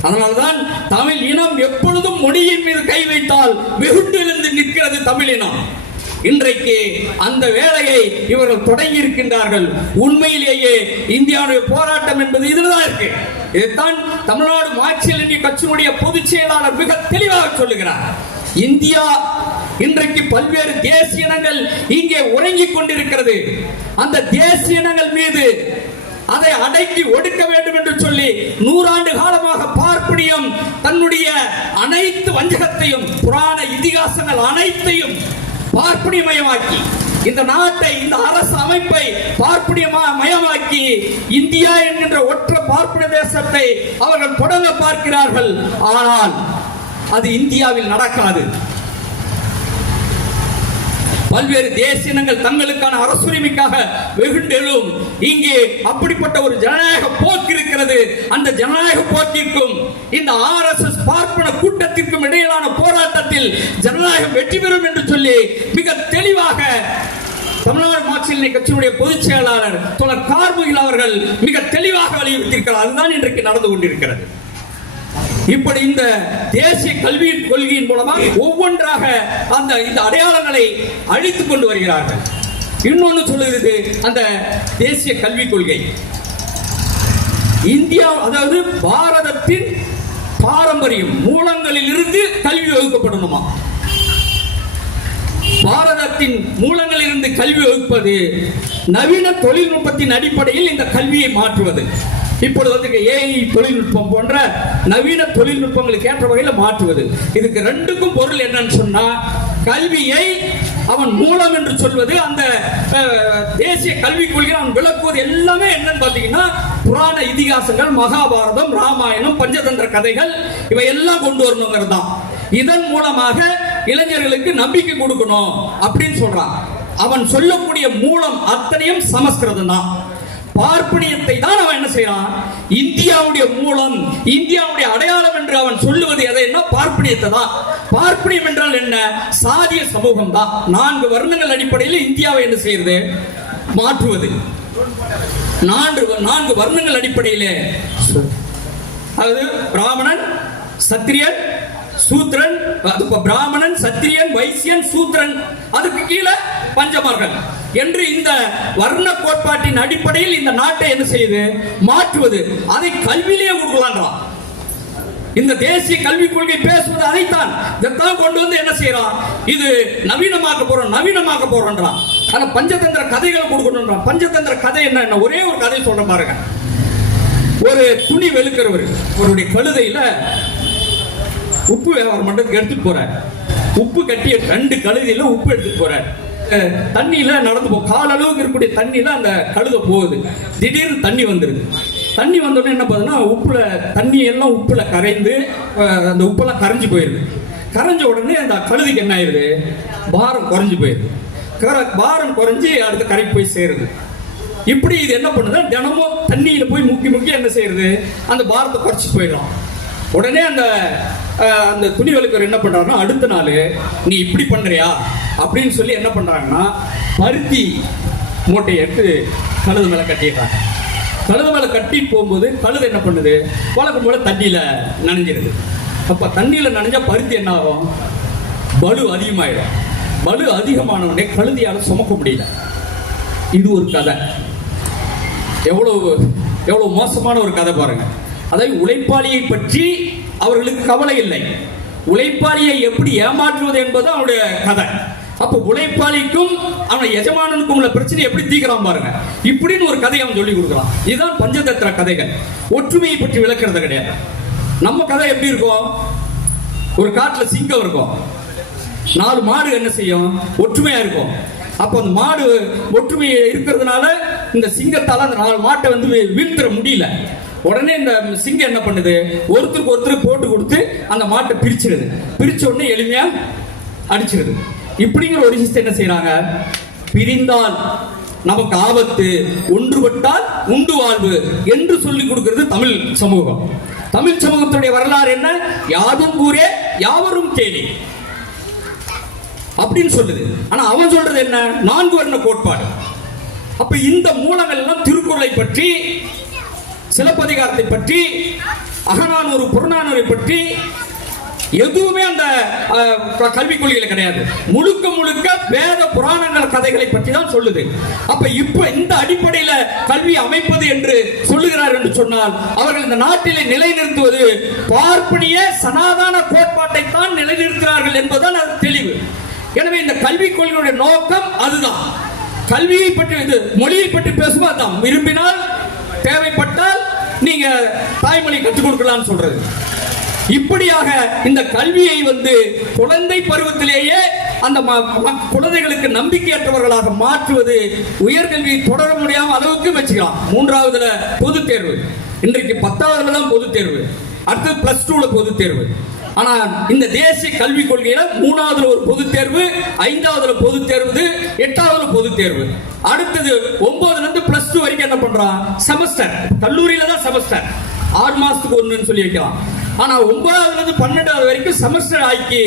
அதனால்தான் தமிழ் இனம் எப்பொழுதும் மொழியின் மீது கை வைத்தால் வெகுண்டிலிருந்து நிற்கிறது தமிழினம். இன்றைக்கு அந்த வேலையை இவர்கள் தொடங்கி இருக்கின்றார்கள். உண்மையிலேயே இந்தியாவுடைய போராட்டம் என்பது இதுதான் இருக்கு. இதைத்தான் தமிழ்நாடு மார்க்சிய கட்சியினுடைய பொதுச் செயலாளர் மிக தெளிவாக சொல்லுகிறார். இந்தியா இன்றைக்கு பல்வேறு தேசிய இனங்கள் இங்கே உறங்கிக் கொண்டிருக்கிறது. அந்த தேசிய இனங்கள் மீது அதை அடக்கி ஒடுக்க வேண்டும் என்று சொல்லி 100 ஆண்டு காலமாக பார்ப்பனியம் தன்னுடைய அனைத்து வஞ்சகத்தையும், புராண இதிகாசங்கள் அனைத்தையும் பார்ப்பனியமயமாக்கி, இந்த நாட்டை, இந்த அரசு அமைப்பை பார்ப்பனியமயமாக்கி இந்தியா என்கின்ற ஒற்றை பார்ப்பன தேசத்தை அவர்கள் தொடங்க பார்க்கிறார்கள். ஆனால் அது இந்தியாவில் நடக்காது. பல்வேறு தேசிய இனங்கள் தங்களுக்கான அரசுரிமைக்காக வெகுண்டெழும். இங்கே அப்படிப்பட்ட ஒரு ஜனநாயக போக்கு இருக்கிறது. அந்த ஜனநாயக போக்கிற்கும் இந்த RSS பார்ப்பன கூட்டத்திற்கும் இடையிலான போராட்டத்தில் ஜனநாயகம் வெற்றி பெறும் என்று சொல்லி மிக தெளிவாக தமிழ்நாடு மார்க்சிய கட்சியினுடைய பொதுச் செயலாளர் தோழர் கார்முகில் அவர்கள் மிக தெளிவாக வலியுறுத்தியிருக்கிறார். அதுதான் இன்றைக்கு நடந்து கொண்டிருக்கிறது. இப்படி இந்த தேசிய கல்வியின் கொள்கையின் மூலமாக ஒவ்வொன்றாக இந்த அடையாளங்களை அழித்துக் கொண்டு வருகிறார்கள். இன்னொன்று சொல்லுகிறது அந்த தேசிய கல்விக் கொள்கை. இந்தியா, அதாவது பாரதத்தின் பாரம்பரியம் மூலங்களில் இருந்து கல்வி வகுக்கப்படணுமா? பாரதத்தின் மூலங்களில் இருந்து கல்வி வகுப்பது நவீன தொழில்நுட்பத்தின் அடிப்படையில் இந்த கல்வியை மாற்றுவது. இப்பொழுது AI தொழில்நுட்பம் போன்ற நவீன தொழில்நுட்பங்களுக்கு ஏற்ற வகையில் மாற்றுவது. இதுக்கு ரெண்டுக்கும் பொருள் என்னன்னு சொன்னா, கல்வியை அவன் மூலம் என்று சொல்வது, அந்த தேசிய கல்விக் கொள்கை அவன் விளக்குவது எல்லாமே என்னன்னு பாத்தீங்கன்னா புராண இதிகாசங்கள், மகாபாரதம், ராமாயணம், பஞ்சதந்திர கதைகள் இவை எல்லாம் கொண்டு வரணுங்கிறது தான். இதன் மூலமாக இளைஞர்களுக்கு நம்பிக்கை கொடுக்கணும் அப்படின்னு சொல்றான். அவன் சொல்லக்கூடிய மூலம் அத்தனையும் சமஸ்கிருதம் தான். பார்ப்பனியத்தை தான் அவன் என்ன செய்யறான்? இந்தியாவுடைய மூலம், இந்தியாவுடைய அடையாளம் என்று அவன் சொல்லுவது எதைன்னா பார்ப்பனியத்தை தான். பார்ப்பனியம் என்றால் என்ன? சாதிய சமூகம் தான். 4 வர்ணங்கள் அடிப்படையில் இந்தியாவை என்ன செய்யறது? மாற்றுவது. 4 வர்ணங்கள் அடிப்படையில், அதாவது பிராமணன், சத்திரியன், சூத்ரன், பிராமணன், சத்திரியன், வைசியன், சூத்ரன், அதுக்கு கீழே பஞ்சமர்கள் என்று இந்த வர்ண கோட்பாட்டின் அடிப்படையில் இந்த நாட்டை என்ன செய்யுது? மாற்றுவது. அதை கல்வியிலேயே கொடுக்கலான்றான். இந்த தேசிய கல்விக் கொள்கை பேசுவது அதைத்தான். இதைத்தான் கொண்டு வந்து என்ன செய்யறான்? இது நவீனமாக்க போறோம்ன்றான். ஆனா பஞ்சதந்திர கதைகளை கொடுக்கணும்ன்றான். பஞ்சதந்திர கதை என்ன? ஒரே ஒரு கதை சொல்ற பாருங்க. ஒரு துணி வெளுக்கிறவர் அவருடைய கழுதையில உப்பு வியாபாரம் பண்றதுக்கு எடுத்துட்டு போறார். உப்பு கட்டிய 2 கழுதையில உப்பு எடுத்துட்டு போறார். தண்ணியில நடந்து கால அளவுக்கு இருக்கக்கூடிய தண்ணியில அந்த கழுதை போகுது. திடீர்னு தண்ணி வந்துருது. தண்ணி வந்தோடனே என்ன பண்ணுதுன்னா, தண்ணி எல்லாம் உப்புல கரைந்து அந்த உப்பெல்லாம் கரைஞ்சு போயிருது. கரைஞ்ச உடனே அந்த கழுதைக்கு என்ன ஆயிருது? பாரம் குறைஞ்சு போயிருது. பாரம் குறைஞ்சி அடுத்த கரைக்கு போய் சேருது. இப்படி இது என்ன பண்ணுது? தினமும் தண்ணியில போய் முக்கி என்ன செய்யறது? அந்த பாரத்தை குறைச்சி போயிடும். உடனே அந்த துணி வலுக்கர் என்ன பண்றாருன்னா, அடுத்த நாள் நீ இப்படி பண்றியா அப்படின்னு சொல்லி என்ன பண்றாங்கன்னா, பருத்தி மூட்டையை எடுத்து கழுது மேல கட்டிடுறாங்க. கழுது மேல கட்டிட்டு போகும்போது கழுது என்ன பண்ணுது? வழக்கம் போல தண்ணியில நனைஞ்சிருது. அப்ப தண்ணியில நனைஞ்சா பருத்தி என்ன ஆகும்? பலு அதிகமாயிடும். பலு அதிகமானவனே கழுதியால சுமக்க முடியல. இது ஒரு கதை. எவ்வளவு மோசமான ஒரு கதை பாருங்க. அதாவது உழைப்பாளியை பற்றி அவர்களுக்கு கவலை இல்லை. உழைப்பாளியை எப்படி ஏமாற்றுவது என்பது அவனுடைய கதை. அப்ப உழைப்பாளிக்கும் அவன் எஜமானனுக்கும் உள்ள பிரச்சனை எப்படி தீர்க்கிறான் பாருங்க. இப்படின்னு ஒரு கதையை அவன் சொல்லி கொடுக்குறான். இதுதான் பஞ்சதந்திர கதைகள். ஒற்றுமையை பற்றி விளக்குறது கிடையாது. நம்ம கதை எப்படி இருக்கும்? ஒரு காட்டுல சிங்கம் இருக்கும், 4 மாடு என்ன செய்யும்? ஒற்றுமையா இருக்கும். அப்ப அந்த மாடு ஒற்றுமையை இருக்கிறதுனால இந்த சிங்கத்தால அந்த 4 மாட்டை வந்து வீழ்த்திட முடியல. உடனே இந்த சிங்கம் என்ன பண்ணுது? ஒருத்தருக்கு ஒருத்தர் போட்டு கொடுத்து அந்த மாட்டை பிரிச்சிருது. பிரிச்ச உடனே எளிமையா அடிச்சிருது. இப்படிங்கிற ஒரு விஷயத்தை என்ன செய்யறாங்க? பிரிந்தால் நமக்கு ஆபத்து, ஒன்றுபட்டால் உண்டு வாழ்வு என்று சொல்லிக் கொடுக்கிறது தமிழ் சமூகம். தமிழ் சமூகத்துடைய வரலாறு என்ன? யாதும் ஊரே யாவரும் கேளி அப்படின்னு சொல்லுது. ஆனா அவன் சொல்றது என்ன? 4 வர்ண கோட்பாடு. அப்ப இந்த மூலங்கள் எல்லாம் திருக்குறளை பற்றி, சிலப்பதிகாரத்தை பற்றி, அகநானூறு புறநானூரை பற்றி எதுவுமே அந்த கல்விக் கொள்கைகள் கிடையாது. முழுக்க முழுக்க வேத புராணங்கள் கதைகளை பற்றி தான் சொல்லுது. அப்ப இப்ப இந்த அடிப்படையில கல்வி அமைப்பது என்று சொல்லுகிறார் என்று சொன்னால் அவர்கள் இந்த நாட்டிலே நிலைநிறுத்துவது பார்ப்பனிய சனாதன கோட்பாட்டை தான் நிலைநிறுத்துகிறார்கள் என்பதுதான் அது தெளிவு. எனவே இந்த கல்விக் கொள்கையுடைய நோக்கம் அதுதான். கல்வியை பற்றி, இது மொழியை பற்றி பேசும்போது தான் விரும்பினால் தேவைப்பட்டால் நீங்க தாய்மொழி கற்றுக் கொடுக்கலாம்னு சொல்றது. இப்படியாக இந்த கல்வியை வந்து குழந்தை பருவத்திலேயே அந்த குழந்தைகளுக்கு நம்பிக்கையற்றவர்களாக மாற்றுவது, உயர்கல்வியை தொடர முடியாம அளவுக்கு வச்சுக்கலாம். 3வதுல பொது தேர்வு, இன்றைக்கு 10வதுல தான் பொது தேர்வு, அடுத்து +2ல பொது தேர்வு. ஆனா இந்த தேசிய கல்விக் கொள்கையில 3வதுல ஒரு பொது தேர்வு, 5வதுல பொது தேர்வு, 8வதுல பொது தேர்வு, அடுத்தது 9ல இருந்து +2 வரைக்கும் என்ன பண்றான்? செமஸ்டர். கல்லூரியில தான் செமஸ்டர் 6 மாசத்துக்கு ஒண்ணுன்னு சொல்லி வைக்கலாம். ஆனா 9வதுல இருந்து 12வது வரைக்கும் செமஸ்டர் ஆக்கி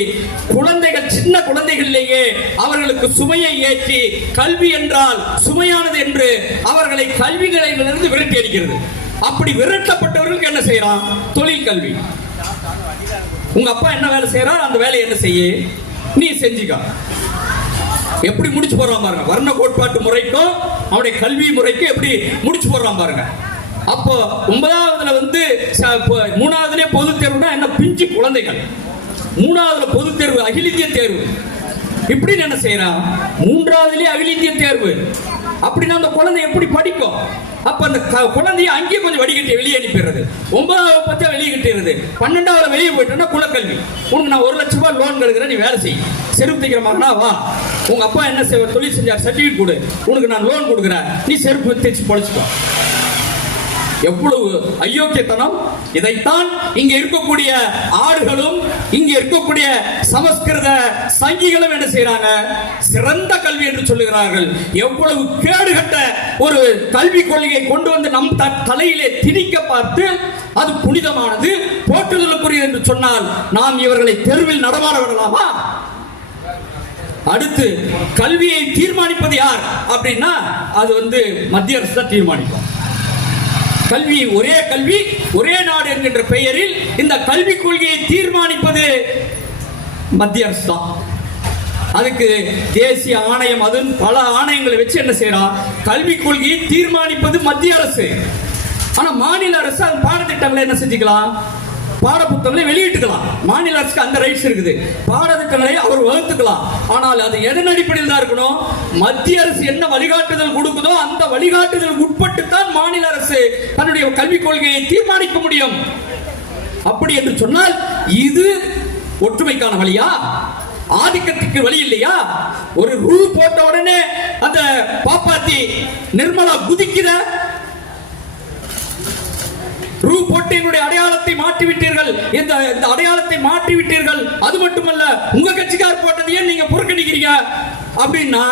குழந்தைகள், சின்ன குழந்தைகளிலேயே அவர்களுக்கு சுமையை ஏற்றி கல்வி என்றால் சுமையானது என்று அவர்களை கல்வி நிலையிலிருந்து விரட்டி அடிக்கிறது. அப்படி விரட்டப்பட்டவர்களுக்கு என்ன செய்யறான்? தொழில் கல்வி. உங்க அப்பா என்ன வேலை செய்யறார், அந்த வேலையை என்ன செய்ய நீ செஞ்சுக்க. எப்படி முடிச்சு போடுறான் பாருங்க. வர்ண கோட்பாட்டு முறைக்கும் அவனுடைய கல்வி முறைக்கும் எப்படி முடிச்சு போடுறான் பாருங்க. அப்போ 9வதுல வந்து 3வதுலயே பொது தேர்வுனா என்ன? பிஞ்சு குழந்தைகள். 3வதுல பொது தேர்வு, அகில இந்திய தேர்வு. இப்படி என்ன செய்யறான்? 3வதுலயே அகில இந்திய தேர்வு. அப்படின்னா அந்த குழந்தை எப்படி படிக்கும்? அப்ப அந்த குழந்தைய அங்கேயே கொஞ்சம் வடிகட்டி வெளியே அனுப்பிடுறது. 9வது பத்தியா வெளியே கட்டிடுறது. 12வதுல வெளியே போயிட்டோம்னா குலக்கல்வி. உனக்கு நான் 1 லட்சம் ரூபாய் லோன் கெடுக்கிறேன், நீ வேலை செய். செருப்பு தைக்கிற மகனா வா, உங்க அப்பா என்ன தொழில் செஞ்சார், சர்டிபிகேட் கொடு, உனக்கு நான் லோன் கொடுக்குறேன், நீ செருப்பு தைச்சு பொழைச்சுக்கோ. எவ்வளவு அயோக்கியத்தனம்! இதைத்தான் இங்க இருக்கக்கூடிய ஆடுகளும் இங்க இருக்கக்கூடிய சமஸ்கிருத சங்கிகளும் என்ன செய்யறாங்க? சிறந்த கல்வி என்று சொல்லுகிறார்கள். எவ்வளவு கேடுகட்ட ஒரு கல்விக் கொள்கையை கொண்டு வந்து நம் தலையிலே திணிக்க பார்த்து அது புனிதமானது, போற்றுதலுக்குரியது என்று சொன்னால் நாம் இவர்களை தெருவில் நடமாட விடலாமா? அடுத்து கல்வியை தீர்மானிப்பது யார் அப்படின்னா அது வந்து மத்திய அரசு தான் தீர்மானிக்கும். கல்வி, ஒரே கல்வி ஒரே நாடு என்கின்ற பெயரில் இந்த கல்விக் கொள்கையை தீர்மானிப்பது மத்திய அரசு தான். அதுக்கு தேசிய ஆணையம், அது பல ஆணையங்களை வச்சு என்ன செய்யறோம்? கல்விக் கொள்கையை தீர்மானிப்பது மத்திய அரசு. ஆனா மாநில அரசு அது பாடத்திட்டங்களை என்ன செஞ்சுக்கலாம்? பாடப்புத்தகங்களை வெளியிட்டுக்கலாம். மாநில அரசுக்கு அந்த ரைட்ஸ் இருக்குது. பாடத்திட்டங்களை அவர் வகுத்துக்கலாம். ஆனால் அது எதன் அடிப்படையில் தான் இருக்கணும்? மத்திய அரசு என்ன வழிகாட்டுதல் கொடுக்குதோ அந்த வழிகாட்டுதல் உட்பட்டு தான் மாநில அரசு தன்னுடைய கல்விக் கொள்கையை தீர்மானிக்க முடியும். அப்படி என்று சொன்னால் இது ஒற்றுமைக்கான வழியா? ஆதிக்கத்துக்கு வழி இல்லையா? ஒரு ரூல் போட்ட உடனே அந்த பாப்பாத்தி நிர்மலா குதிக்கிற ரூ போட்டியினுடைய அடையாளத்தை மாற்றிவிட்டீர்கள், இந்த அடையாளத்தை மாற்றிவிட்டீர்கள். அது மட்டுமல்ல, உங்க கட்சிக்கார் போட்டதையே நீங்க புறக்கணிக்கிறீங்க அப்படின்னா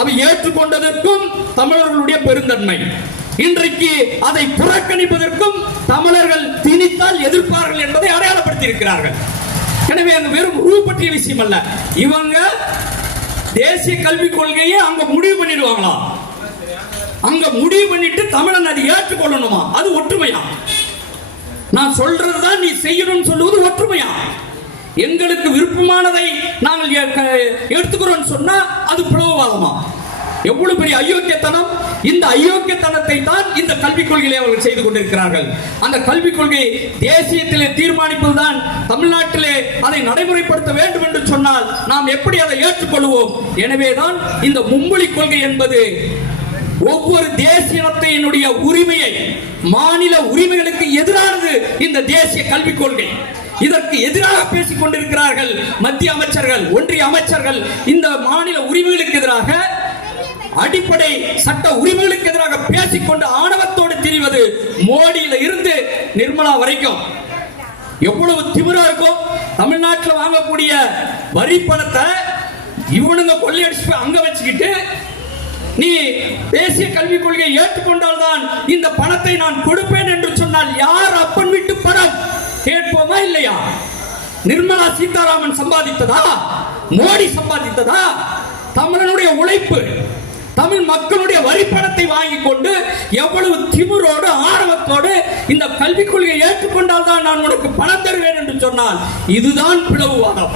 அவை ஏற்றுக்கொண்டதற்கும் தமிழர்களுடைய பெருந்தன்மை. இன்றைக்கு அதை புறக்கணிப்பதற்கும் தமிழர்கள் திணித்தால் எதிர்ப்பார்கள் என்பதை அடையாளப்படுத்தி இருக்கிறார்கள். எனவே அங்க வெறும் ரூ பற்றிய விஷயம் அல்ல, இவங்க தேசிய கல்விக் கொள்கையை அங்க முடிவு பண்ணிடுவாங்களாம். அங்க முடிவு பண்ணிட்டு தமிழன் அதை ஏற்றுக்கொள்ளணுமா? அது ஒற்றுமையா? நான் சொல்றதுதான் நீ செய்யணும்னு சொல்லுவது ஒற்றுமையா? எங்களுக்கு விருப்பமானதை நாங்கள் எடுத்துக்கிறோம் சொன்னா அது பிளவுவாதமா? எவ்வளவு பெரிய அயோக்கியத்தனம்! இந்த அயோக்கியத்தனத்தை தான் இந்த கல்விக் கொள்கையை அவர்கள் செய்து கொண்டிருக்கிறார்கள். அந்த கல்விக் கொள்கை தேசியத்திலே தீர்மானிப்பதுதான் தமிழ்நாட்டிலே அதை நடைமுறைப்படுத்த வேண்டும் என்று சொன்னால் நாம் எப்படி அதை ஏற்றுக்கொள்வோம்? எனவேதான் இந்த மும்மொழி கொள்கை என்பது ஒவ்வொரு தேசியத்தினுடைய உரிமையை, மாநில உரிமைகளுக்கு எதிரானது இந்த தேசிய கல்விக் கொள்கை. இதற்கு எதிராக பேசிக் கொண்டிருக்கிறார்கள் மத்திய அமைச்சர்கள், ஒன்றிய அமைச்சர்கள். இந்த மாநில உரிமைகளுக்கு எதிராக, அடிப்படை சட்ட உரிமைகளுக்கு எதிராக பேசிக்கொண்டு ஆணவத்தோடு திரிவது மோடியில இருந்து நிர்மலா வரைக்கும் எவ்வளவு திமிரா இருக்கும்! தமிழ்நாட்டில் வாங்கக்கூடிய வரி பணத்தை இவனுங்க கொள்ளையடிச்சு அங்க வச்சுக்கிட்டு, நீ தேசிய கல்விக் கொள்கையை ஏற்றுக்கொண்டால் தான் இந்த பணத்தை நான் கொடுப்பேன் என்று சொன்னால் யார் அப்பன் வீட்டு பணம் கேட்போமா இல்லையா? நிர்மலா சீதாராமன் சம்பாதித்ததா? மோடி சம்பாதித்ததா? தமிழனுடைய உழைப்பு, தமிழ் மக்களுடைய வரி பணத்தை வாங்கி கொண்டு எவ்வளவு திமிரோடு ஆணவத்தோடு இந்த கல்விக் கொள்கையை ஏற்றுக்கொண்டால் தான் நான் உனக்கு பணம் தருவேன் என்று சொன்னால் இதுதான் பிளவுவாதம்,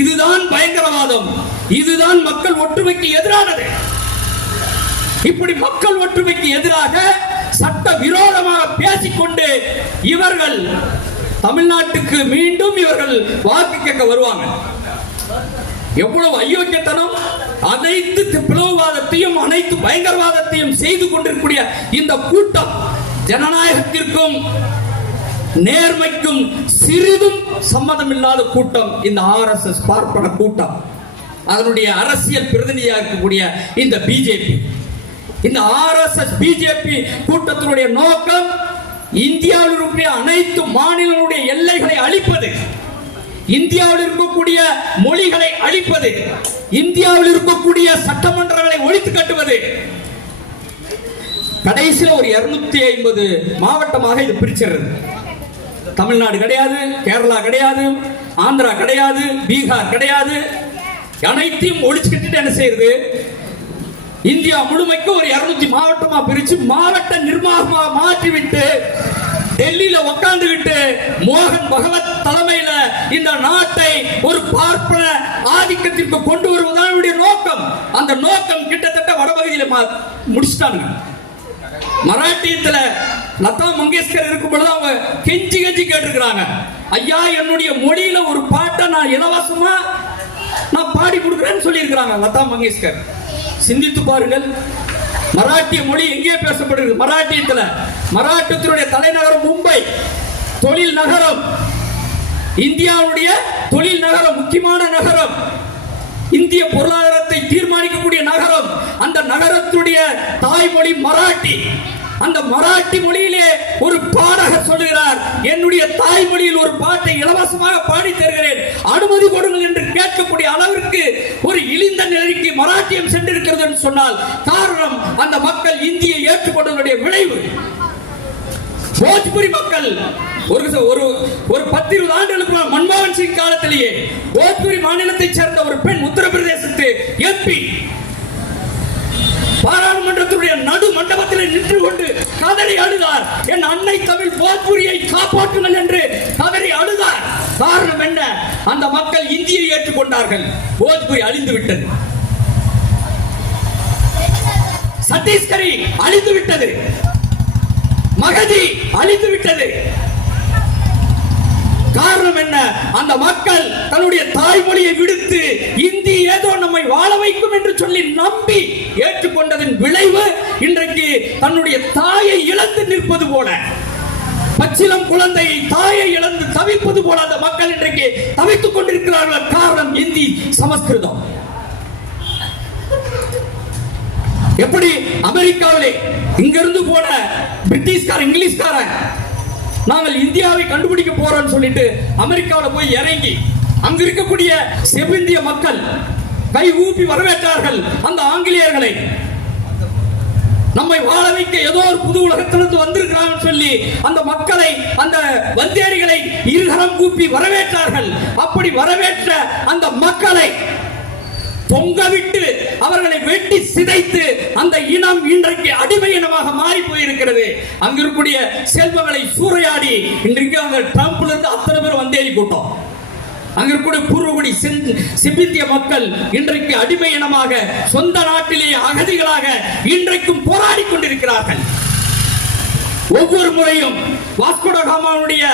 இதுதான் பயங்கரவாதம், இதுதான் மக்கள் ஒற்றுமைக்கு எதிரானது. இப்படி மக்கள் ஒற்றுமைக்கு எதிராக சட்ட விரோதமாக பேசிக்கொண்டு இவர்கள் தமிழ்நாட்டுக்கு மீண்டும் இவர்கள் வாக்கு கேட்க வருவாங்க. எவ்வளவு அயோக்கியத்தனம்! அனைத்து பிளவுவாதத்தையும் அனைத்து பயங்கரவாதத்தையும் செய்து கொண்டிருக்கூடிய இந்த கூட்டம் ஜனநாயகத்திற்கும் நேர்மைக்கும் சிறிதும் சம்மதம் இல்லாத கூட்டம் இந்த RSS பார்ப்பன கூட்டம். அதனுடைய அரசியல் பிரதிநிதியாக இருக்கக்கூடிய இந்த பிஜேபி, இந்த RSS பிஜேபி கூட்டத்தினுடைய நோக்கம் இந்தியாவில் இருக்கக்கூடிய அனைத்து மாநிலங்களுடைய எல்லைகளை அழிப்பது, இந்தியாவில் இருக்கக்கூடிய மொழிகளை அழிப்பது, இந்தியாவில் இருக்கக்கூடிய சட்டமன்றங்களை ஒழித்து கட்டுவது. கடைசியில் ஒரு 250 மாவட்டமாக இது பிரிச்சிருது. தமிழ்நாடு கிடையாது, கேரளா கிடையாது, ஆந்திரா கிடையாது, பீகார் கிடையாது, அனைத்தையும் ஒழிச்சு கட்டிட்டு என்ன செய்யுது? இந்தியா முழுமைக்கு ஒரு 200 மாவட்டமா பிரிச்சு மாவட்ட நிர்வாகமாக மாற்றிவிட்டு டெல்லியில உட்கார்ந்துவிட்டு மோகன் பகவத் தலைமையில இந்த நாட்டை ஒரு பார்ப்பன ஆதிக்கத்திற்கு கொண்டு வருவதனுடைய நோக்கம். அந்த நோக்கம் கிட்டத்தட்ட வடபகுதியில முடிச்சிட்டாங்க. மராட்டியத்துல லதா மங்கேஷ்கர் இருக்கும் பொழுது அவங்க கெஞ்சி கெஞ்சி கேட்டிருக்கிறாங்க, ஐயா என்னுடைய மொழியில ஒரு பாட்டை நான் இலவசமா நான் பாடி கொடுக்கிறேன்னு சொல்லி இருக்கிறாங்க லதா மங்கேஷ்கர். சிந்தித்து பாருங்கள், மராட்டிய மொழி எங்கே பேசப்படுகிறது? மராட்டியத்தில். மராட்டியத்தினுடைய தலைநகரம் மும்பை, தொழில் நகரம், இந்தியாவுடைய தொழில் நகரம், முக்கியமான நகரம், இந்திய பொருளாதாரத்தை தீர்மானிக்கக்கூடிய நகரம். அந்த நகரத்துடைய தாய்மொழி மராட்டி. அந்த மராட்டி மொழியிலே ஒரு பாடகர் சொல்லுகிறார், என்னுடைய தாய்மொழியில் ஒரு பாட்டை இலவசமாக பாடி தருகிறேன், அனுமதி கொடுங்கள் என்று கேட்கக்கூடிய அளவிற்கு ஒரு இழிந்த நிலைக்கு மராட்டியம் சென்றிருக்கிறது என்று சொன்னால் காரணம் அந்த மக்கள் இந்தியை ஏற்றுக்கொண்டதனுடைய விளைவு. போஜ்புரி மக்கள் ஒரு 10-20 ஆண்டுகளுக்கு மன்மோகன் சிங் காலத்திலேயே போஜ்புரி மாநிலத்தைச் சேர்ந்த ஒரு பெண் உத்தரப்பிரதேசத்து MP பாராளுமன்றத்துடைய நடு மண்டபத்தில் நின்று கொண்டு கதறி அழுதார், என் அன்னை தமிழ் போஜ்புரியை காப்பாற்றுங்கள் என்று கதறி அழுதார். காரணம் என்ன? அந்த மக்கள் இந்தியை ஏற்றுக்கொண்டார்கள், போஜ்புரி அழிந்து விட்டது, சத்தீஸ்கரி அழிந்து விட்டது, மகதி அழிந்து விட்டது. காரணம் என்ன? அந்த மக்கள் தன்னுடைய தாய்மொழியை விடுத்து இந்தி ஏதோ நம்மை வாழ வைக்கும் என்று சொல்லி நம்பி ஏற்றுக்கொண்டதன் விளைவு இன்றைக்கு தன்னுடைய தாயை இழந்து நிற்பது போல, பச்சிலம் குழந்தையை தாயை இழந்து தவிப்பது போல அந்த மக்கள் இன்றைக்கு தவித்துக் கொண்டிருக்கிறார்கள். காரணம் இந்தி, சமஸ்கிருதம். எப்படி அமெரிக்காவிலே இங்கிருந்து போன பிரிட்டிஷ்கார இங்கிலீஷ்காரன் நாங்கள் இந்தியாவை கண்டுபிடிக்க போறோம்னு சொல்லிட்டு அமெரிக்காவில் போய் இறங்கி அங்க இருக்கக்கூடிய செவிந்திய மக்கள் கை ஊப்பி வரவேற்றார்கள் அந்த ஆங்கிலேயர்களை. நம்மை வாழ வைக்க ஏதோ ஒரு புது உலகத்திலிருந்து வந்திருக்கிறாங்க சொல்லி அந்த மக்களை, அந்த வந்தேரிகளை இருகரம் கூப்பி வரவேற்றார்கள். அப்படி வரவேற்ற அந்த மக்களை பொங்கவிட்டு அவர்களை வெட்டி சிதைத்து அந்த இனம் இன்றைக்கு அடிமை இனமாக மாறி போயிருக்கிறது. அங்கிருக்கூடிய செல்வங்களை சூறையாடி இன்றைக்கு அந்த ட்ரம்ப்ல இருந்து அத்தனை பேர் வந்தேறி கூட்டம். அங்கிருக்கூடிய பூர்வகுடி செம்பிந்திய மக்கள் இன்றைக்கு அடிமை இனமாக சொந்த நாட்டிலேயே அகதிகளாக இன்றைக்கும் போராடி கொண்டிருக்கிறார்கள். ஒவ்வொரு முறையும் வாஸ்கோ ட காமாவுடைய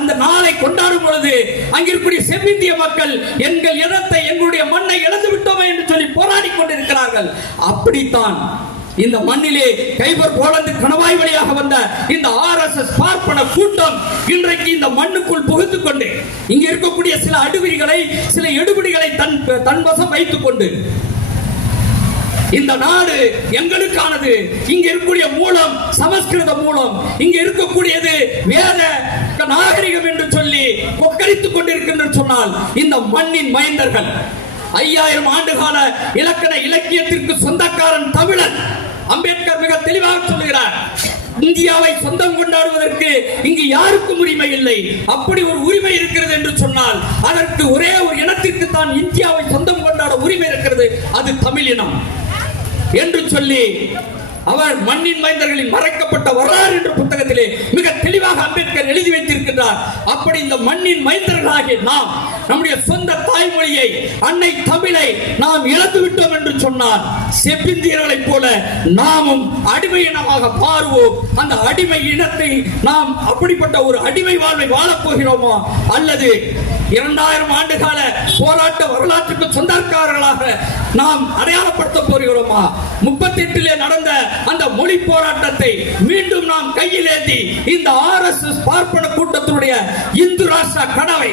அந்த நாளை கொண்டாடும் பொழுது அங்கிருக்கக்கூடிய செவ்விந்திய மக்கள் எங்கள் இனத்தை, எங்களுடைய மண்ணை இழந்து விட்டோமே என்று சொல்லி போராடி கொண்டிருக்கிறார்கள். அப்படித்தான் இந்த மண்ணிலே கைபர் போலந்து கணவாய் வழியாக வந்த இந்த RSS பார்ப்பன கூட்டம் இன்றைக்கு இந்த மண்ணுக்குள் புகுந்து கொண்டு இங்க இருக்கக்கூடிய சில அடுவிரிகளை, சில எடுபிடிகளை தன் வசம் வைத்துக் கொண்டு இந்த நாடு எங்களுக்கானது, இங்க இருக்கக்கூடிய மூலம் சமஸ்கிருத மூலம், இங்க இருக்கக்கூடியது வேத நாகரிகம் என்று சொல்லி கொக்கரித்துக் கொண்டிருக்கின்ற சொன்னால் இந்த மண்ணின் மைந்தர்கள் 5000 ஆண்டுகால இலக்கண இலக்கியத்திற்கு சொந்தக்காரன் தமிழன். அம்பேத்கர் மிக தெளிவாக சொல்லுகிறார், இந்தியாவை சொந்தம் கொண்டாடுவதற்கு இங்கு யாருக்கும் உரிமை இல்லை. அப்படி ஒரு உரிமை இருக்கிறது என்று சொன்னால் அதற்கு ஒரே ஒரு இனத்திற்கு தான் இந்தியாவை சொந்தம் கொண்டாட உரிமை இருக்கிறது, அது தமிழ் இனம் என்று சொல்லி அவர் மண்ணின் மைந்தர்களின் மறைக்கப்பட்ட வரலாறு என்ற புத்தகத்திலே மிக தெளிவாக அம்பேத்கர் எழுதி வைத்திருக்கிறார். அப்படி இந்த மண்ணின் மைந்தர்களாகிய நாம் நம்முடைய சொந்த தாய்மொழியை, அன்னை தமிழை நாம் இழந்து விட்டோம் என்று சொன்னால் செவ்விந்தியர்களைப் போல நாமும் அடிமை இனமாக மாறுவோம். அந்த அடிமை இனத்தை நாம் அப்படிப்பட்ட ஒரு அடிமை வாழ்வை வாழப் போகிறோமா, அல்லது 2000 ஆண்டுகால போராட்ட வரலாற்றுக்கு சொந்தக்காரர்களாக நாம் அடையாளப்படுத்த போகிறோமா? 38 நடந்த அந்த மொழி போராட்டத்தை மீண்டும் நாம் கையில் ஏந்தி இந்த RSS பார்ப்பன கூட்டத்தினுடைய இந்து ராஷ்டிர கனவை,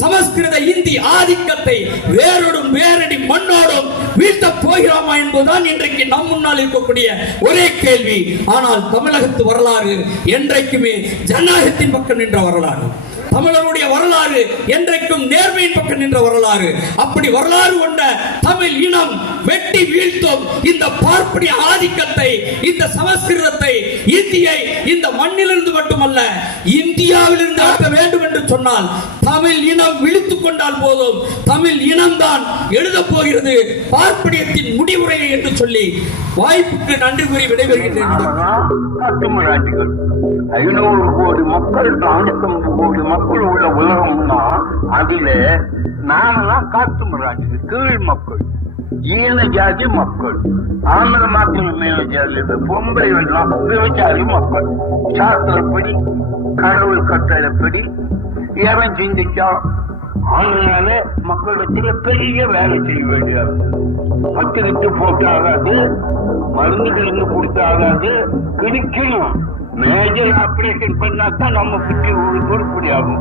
சமஸ்கிருத இந்தி ஆதிக்கத்தை வேரோடும் வேரடி மண்ணோடும் வீழ்த்தப் போகிறோமா என்பதுதான் இன்றைக்கு நம் முன்னால் இருக்கக்கூடிய ஒரே கேள்வி. ஆனால் தமிழகத்து வரலாறு என்றைக்குமே ஜனநாயகத்தின் பக்கம் நின்ற வரலாறு, தமிழருடைய வரலாறு என்றைக்கும் நேர்மையின் பக்கம் நின்ற வரலாறு. அப்படி வரலாறு கொண்ட தமிழ் இனம் வெட்டி வீழ்த்தும் இந்த பார்ப்பனிய ஆதிக்கத்தை, இந்த சமஸ்கிருதத்தை, இந்தியை இந்த மண்ணிலிருந்து மட்டுமல்ல இந்தியாவிலிருந்து ஆக்க வேண்டும் என்று சொன்னால் தமிழ் இனம் விழித்துக் கொண்டால் போதும். தமிழ் இனம்தான் எழுதப் போகிறது பார்ப்பனியத்தின் முடிவுரையை என்று சொல்லி வாய்ப்புக்கு நன்றி கூறி விடைபெறுகின்றேன். 500 கோடி மக்கள், 450 கோடி மக்கள் உள்ள உலகம்னா அதுல நாமெல்லாம் காட்டு மராட்சி கீழ் மக்கள், ஈன ஜாதி மக்கள், ஆந்திர மக்கள் மேல ஜாதி, பொம்பளைகள் விவசாயி மக்கள். சாஸ்திரப்படி கடவுள் கட்டளைப்படி எவன் சிந்திச்சா அதனால மக்களிடத்துல பெரிய வேலை செய்ய வேண்டியது. பத்துக்கிட்டு போட்டு ஆகாது, மருந்து கிழங்கு கொடுத்து ஆகாது, கிழிக்கணும். மேஜர் ஆபரேஷன் பண்ணாதான் நம்ம சுற்றி உருப்படி ஆகும்.